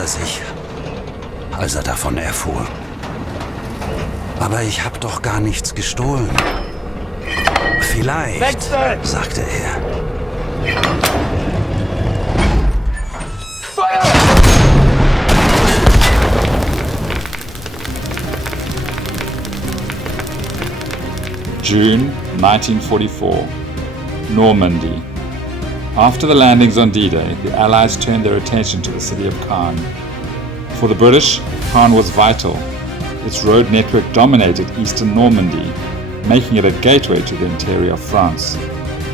außer sich, als er davon erfuhr. Aber ich hab doch gar nichts gestohlen. Vielleicht, Wechseln! sagte er. Feuer! June 1944, Normandy. After the landings on D-Day, the Allies turned their attention to the city of Caen. For the British, Caen was vital. Its road network dominated eastern Normandy, making it a gateway to the interior of France.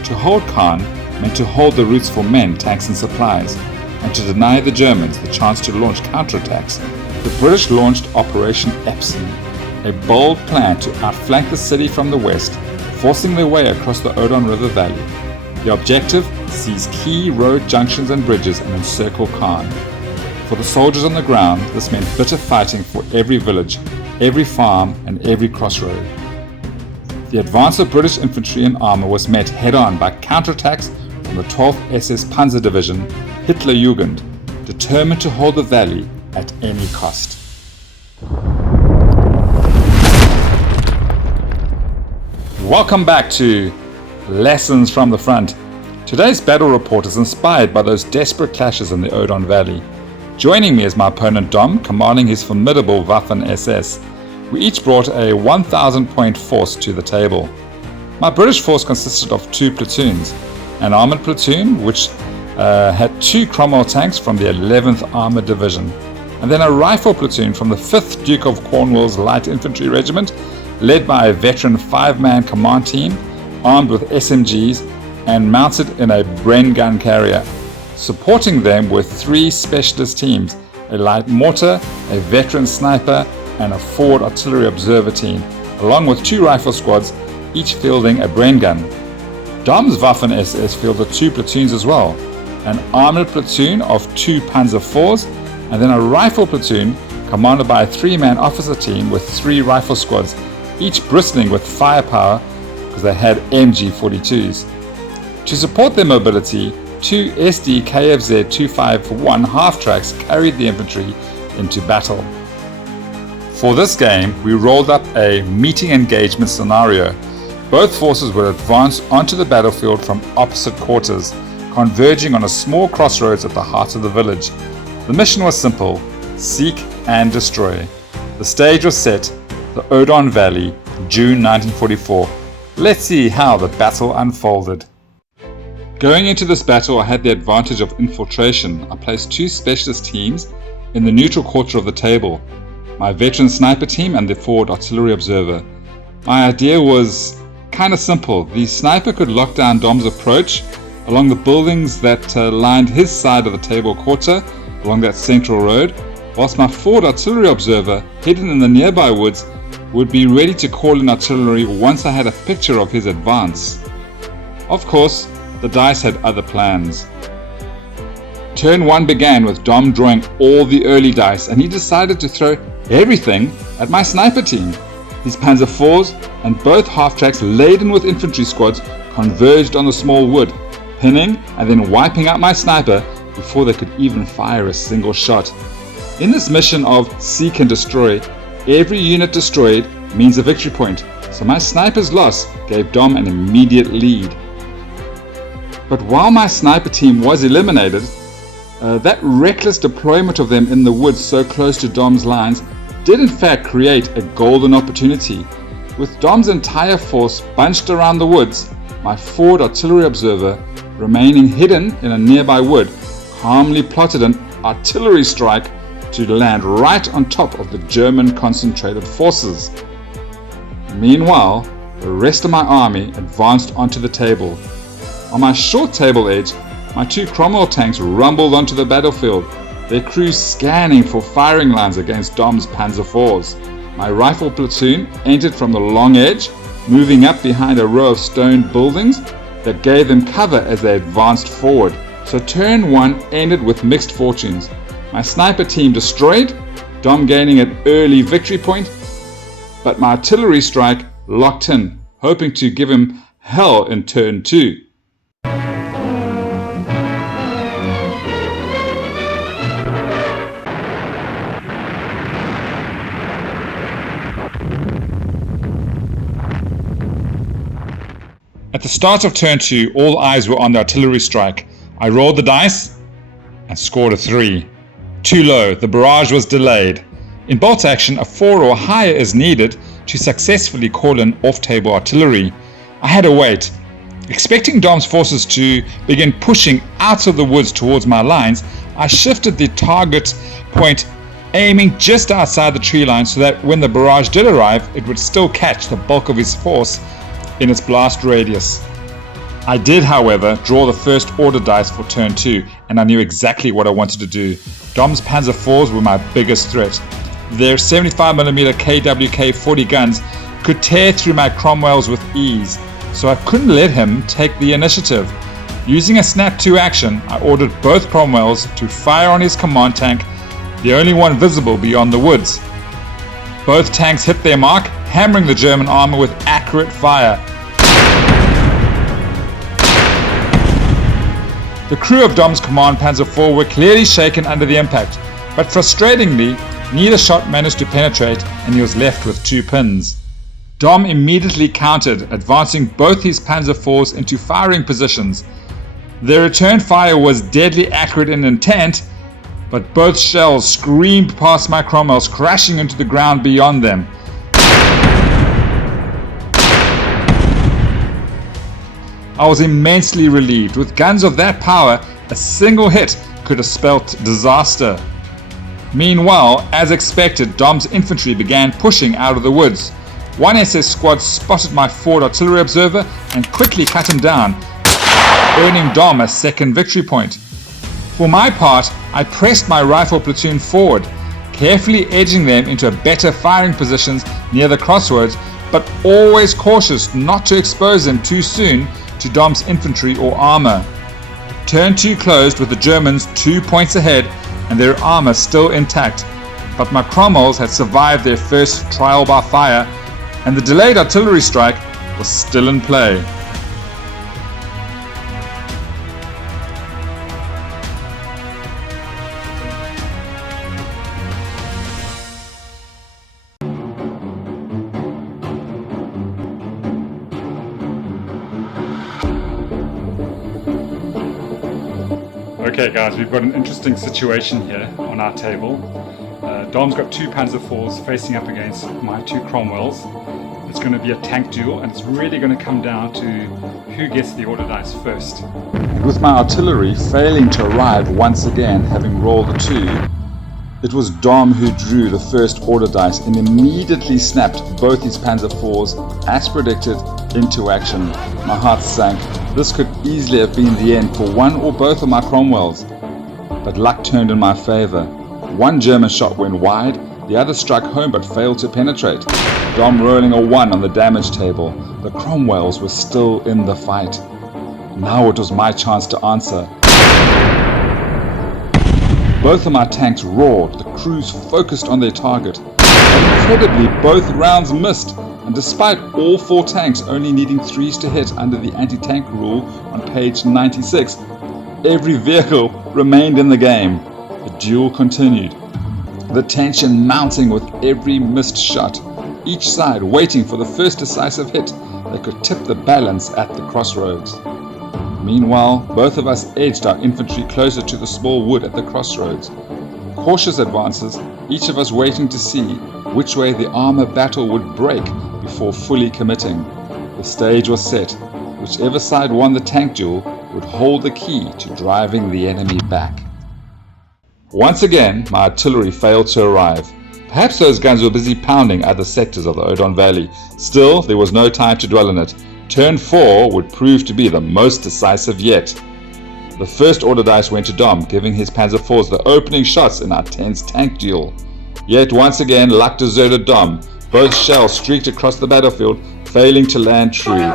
To hold Caen meant to hold the routes for men, tanks and supplies, and to deny the Germans the chance to launch counterattacks. The British launched Operation Epsom, a bold plan to outflank the city from the west, forcing their way across the Odon River valley. The objective: seize key road junctions and bridges and encircle Caen. For the soldiers on the ground, this meant bitter fighting for every village, every farm and every crossroad. The advance of British infantry and armour was met head-on by counterattacks from the 12th SS Panzer Division, Hitlerjugend, determined to hold the valley at any cost. Welcome back to Lessons from the Front. Today's battle report is inspired by those desperate clashes in the Odon Valley. Joining me is my opponent Dom, commanding his formidable Waffen-SS. We each brought a 1,000-point force to the table. My British force consisted of 2 platoons, an armoured platoon which had 2 Cromwell tanks from the 11th Armoured Division, and then a rifle platoon from the 5th Duke of Cornwall's Light Infantry Regiment, led by a veteran 5-man command team, armed with SMGs and mounted in a Bren gun carrier. Supporting them were 3 specialist teams, a light mortar, a veteran sniper, and a forward artillery observer team, along with 2 rifle squads, each fielding a Bren gun. Dom's Waffen-SS fielded 2 platoons as well, an armoured platoon of 2 Panzer IVs, and then a rifle platoon commanded by a 3-man officer team with 3 rifle squads, each bristling with firepower because they had MG42s. To support their mobility, 2 SD KFZ 251 half-tracks carried the infantry into battle. For this game, we rolled up a meeting engagement scenario. Both forces would advance onto the battlefield from opposite quarters, converging on a small crossroads at the heart of the village. The mission was simple: seek and destroy. The stage was set, the Odon Valley, June 1944. Let's see how the battle unfolded. Going into this battle, I had the advantage of infiltration. I placed 2 specialist teams in the neutral quarter of the table, my veteran sniper team and the forward artillery observer. My idea was kind of simple. The sniper could lock down Dom's approach along the buildings that lined his side of the table quarter along that central road, whilst my forward artillery observer, hidden in the nearby woods, would be ready to call in artillery once I had a picture of his advance. Of course, the dice had other plans. Turn 1 began with Dom drawing all the early dice, and he decided to throw everything at my sniper team. His Panzer IVs and both half-tracks laden with infantry squads converged on the small wood, pinning and then wiping out my sniper before they could even fire a single shot. In this mission of seek and destroy, every unit destroyed means a victory point, so my sniper's loss gave Dom an immediate lead. But while my sniper team was eliminated, that reckless deployment of them in the woods so close to Dom's lines did in fact create a golden opportunity. With Dom's entire force bunched around the woods, my forward artillery observer, remaining hidden in a nearby wood, calmly plotted an artillery strike to land right on top of the German concentrated forces. Meanwhile, the rest of my army advanced onto the table. On my short table edge, my 2 Cromwell tanks rumbled onto the battlefield, their crews scanning for firing lines against Dom's Panzer IVs. My rifle platoon entered from the long edge, moving up behind a row of stone buildings that gave them cover as they advanced forward. So turn 1 ended with mixed fortunes. My sniper team destroyed, Dom gaining an early victory point, but my artillery strike locked in, hoping to give him hell in turn 2. At the start of turn 2, all eyes were on the artillery strike. I rolled the dice and scored a 3. Too low, the barrage was delayed. In bolt action, a 4 or higher is needed to successfully call in off-table artillery. I had to wait. Expecting Dom's forces to begin pushing out of the woods towards my lines, I shifted the target point, aiming just outside the tree line so that when the barrage did arrive, it would still catch the bulk of his force in its blast radius. I did, however, draw the first order dice for turn 2, and I knew exactly what I wanted to do. Dom's Panzer IVs were my biggest threat. Their 75mm KWK 40 guns could tear through my Cromwells with ease, so I couldn't let him take the initiative. Using a snap 2 action, I ordered both Cromwells to fire on his command tank, the only one visible beyond the woods. Both tanks hit their mark, hammering the German armor with accurate fire. The crew of Dom's command Panzer IV were clearly shaken under the impact, but frustratingly, neither shot managed to penetrate and he was left with 2 pins. Dom immediately countered, advancing both his Panzer IVs into firing positions. Their return fire was deadly accurate in intent, but both shells screamed past my Cromwells, crashing into the ground beyond them. I was immensely relieved. With guns of that power, a single hit could have spelt disaster. Meanwhile, as expected, Dom's infantry began pushing out of the woods. One SS squad spotted my forward artillery observer and quickly cut him down, earning Dom a second victory point. For my part, I pressed my rifle platoon forward, carefully edging them into better firing positions near the crossroads, but always cautious not to expose them too soon to Dom's infantry or armor. Turn 2 closed with the Germans 2 points ahead and their armor still intact, but my Cromwells had survived their first trial by fire, and the delayed artillery strike was still in play. Okay guys, we've got an interesting situation here on our table. Dom's got 2 Panzer IVs facing up against my 2 Cromwells. It's going to be a tank duel, and it's really going to come down to who gets the order dice first. With my artillery failing to arrive once again, having rolled a 2, it was Dom who drew the first order dice and immediately snapped both his Panzer IVs, as predicted, into action. My heart sank. This could easily have been the end for one or both of my Cromwells, but luck turned in my favor. One German shot went wide, the other struck home but failed to penetrate. Dom rolling a 1 on the damage table. The Cromwells were still in the fight. Now it was my chance to answer. Both of my tanks roared, the crews focused on their target. Incredibly, both rounds missed, and despite all 4 tanks only needing 3s to hit under the anti-tank rule on page 96, every vehicle remained in the game. The duel continued, the tension mounting with every missed shot, each side waiting for the first decisive hit that could tip the balance at the crossroads. Meanwhile, both of us edged our infantry closer to the small wood at the crossroads. Cautious advances, each of us waiting to see which way the armor battle would break before fully committing. The stage was set. Whichever side won the tank duel would hold the key to driving the enemy back. Once again, my artillery failed to arrive. Perhaps those guns were busy pounding other sectors of the Odon Valley. Still, there was no time to dwell on it. Turn 4 would prove to be the most decisive yet. The first order dice went to Dom, giving his Panzer IVs the opening shots in our tense tank duel. Yet once again, luck deserted Dom. Both shells streaked across the battlefield, failing to land true.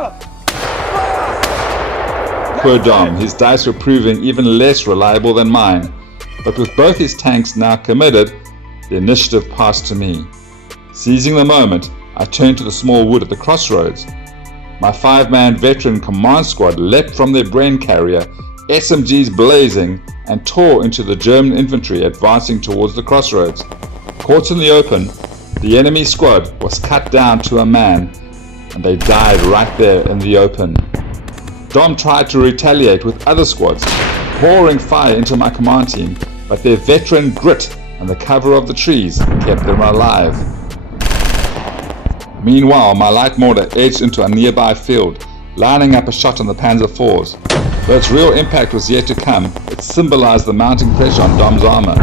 Poor Dom, his dice were proving even less reliable than mine. But with both his tanks now committed, the initiative passed to me. Seizing the moment, I turned to the small wood at the crossroads. My 5-man veteran command squad leapt from their brain carrier, SMGs blazing, and tore into the German infantry advancing towards the crossroads. Caught in the open, the enemy squad was cut down to a man, and they died right there in the open. Dom tried to retaliate with other squads, pouring fire into my command team, but their veteran grit and the cover of the trees kept them alive. Meanwhile, my light mortar edged into a nearby field, lining up a shot on the Panzer IVs. Though its real impact was yet to come, it symbolized the mounting pressure on Dom's armor.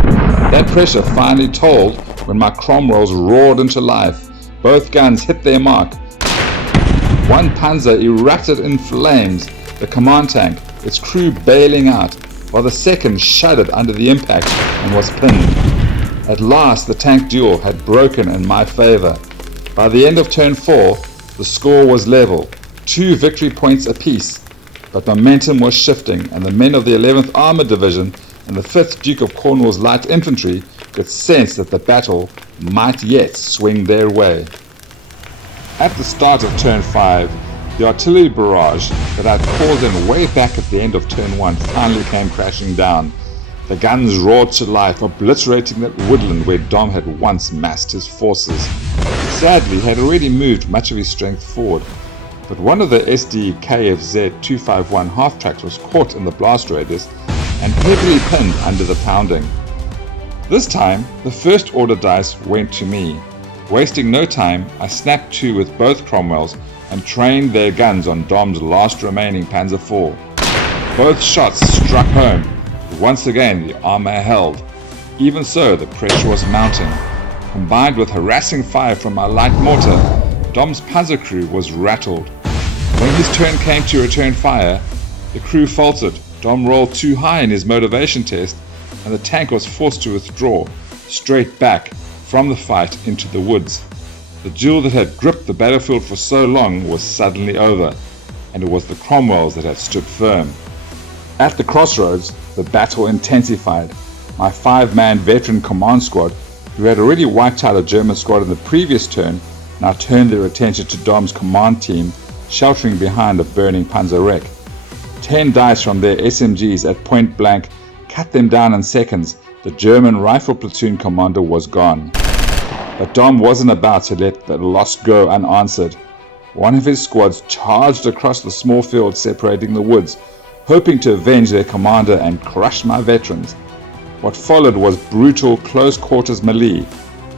That pressure finally told when my Cromwells roared into life. Both guns hit their mark. One Panzer erupted in flames, the command tank, its crew bailing out, while the second shuddered under the impact and was pinned. At last the tank duel had broken in my favor. By the end of turn 4, the score was level, 2 victory points apiece, but momentum was shifting, and the men of the 11th Armoured Division and the 5th Duke of Cornwall's light infantry could sense that the battle might yet swing their way. At the start of turn 5, the artillery barrage that I'd called in way back at the end of turn 1 finally came crashing down. The guns roared to life, obliterating that woodland where Dom had once massed his forces. Sadly, he had already moved much of his strength forward, but one of the SD KFZ 251 half-tracks was caught in the blast radius and heavily pinned under the pounding. This time, the first order dice went to me. Wasting no time, I snapped to with both Cromwells and trained their guns on Dom's last remaining Panzer IV. Both shots struck home, but once again the armor held. Even so, the pressure was mounting. Combined with harassing fire from my light mortar, Dom's panzer crew was rattled. When his turn came to return fire, the crew faltered. Dom rolled too high in his motivation test, and the tank was forced to withdraw straight back from the fight into the woods. The duel that had gripped the battlefield for so long was suddenly over, and it was the Cromwells that had stood firm. At the crossroads, the battle intensified. My 5-man veteran command squad, who had already wiped out a German squad in the previous turn, now turned their attention to Dom's command team, sheltering behind a burning Panzer wreck. 10 dice from their SMGs at point blank cut them down in seconds. The German rifle platoon commander was gone. But Dom wasn't about to let the loss go unanswered. One of his squads charged across the small field separating the woods, hoping to avenge their commander and crush my veterans. What followed was brutal close-quarters melee,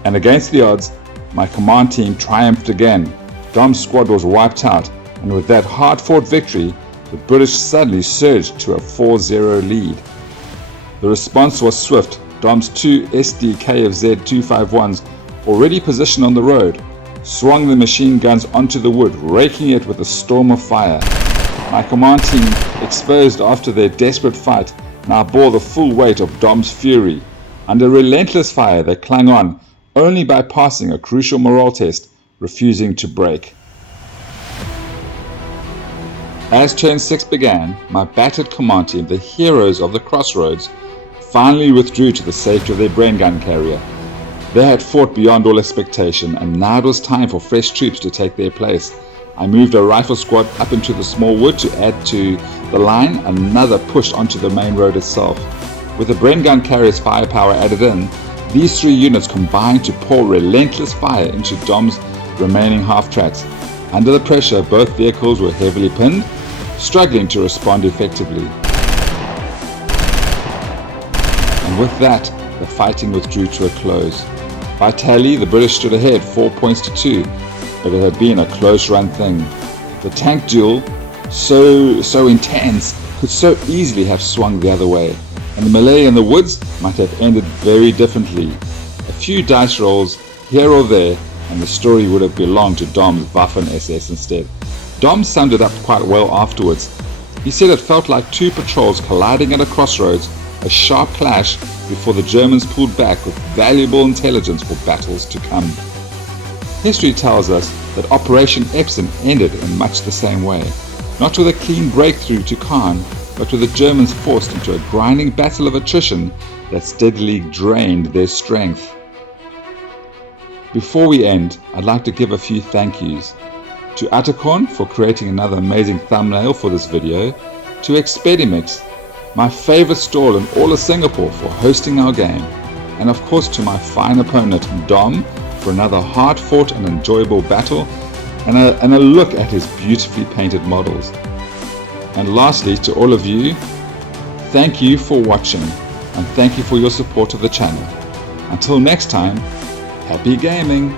and against the odds, my command team triumphed again. Dom's squad was wiped out, and with that hard-fought victory, the British suddenly surged to a 4-0 lead. The response was swift. Dom's 2 SD KFZ 251s, already positioned on the road, swung the machine guns onto the wood, raking it with a storm of fire. My command team, exposed after their desperate fight, now bore the full weight of Dom's fury. Under relentless fire, they clung on, only by passing a crucial morale test, refusing to break. As turn 6 began, my battered command team, the heroes of the crossroads, finally withdrew to the safety of their brain gun carrier. They had fought beyond all expectation, and now it was time for fresh troops to take their place. I moved a rifle squad up into the small wood to add to the line, another pushed onto the main road itself. With the brain gun carrier's firepower added in, these 3 units combined to pour relentless fire into Dom's remaining half-tracks. Under the pressure, both vehicles were heavily pinned, struggling to respond effectively. And with that, the fighting withdrew to a close. By tally, the British stood ahead 4 points to 2, but it had been a close-run thing. The tank duel, so intense, could so easily have swung the other way, and the melee in the woods might have ended very differently. A few dice rolls here or there, and the story would have belonged to Dom's Waffen-SS instead. Dom summed it up quite well afterwards. He said it felt like 2 patrols colliding at a crossroads, a sharp clash before the Germans pulled back with valuable intelligence for battles to come. History tells us that Operation Epsom ended in much the same way, not with a clean breakthrough to Caen, but with the Germans forced into a grinding battle of attrition that steadily drained their strength. Before we end, I'd like to give a few thank yous. To Atacorn for creating another amazing thumbnail for this video, to Expedimix, my favorite stall in all of Singapore, for hosting our game, and of course to my fine opponent Dom for another hard-fought and enjoyable battle and a look at his beautifully painted models. And lastly, to all of you, thank you for watching and thank you for your support of the channel. Until next time, happy gaming!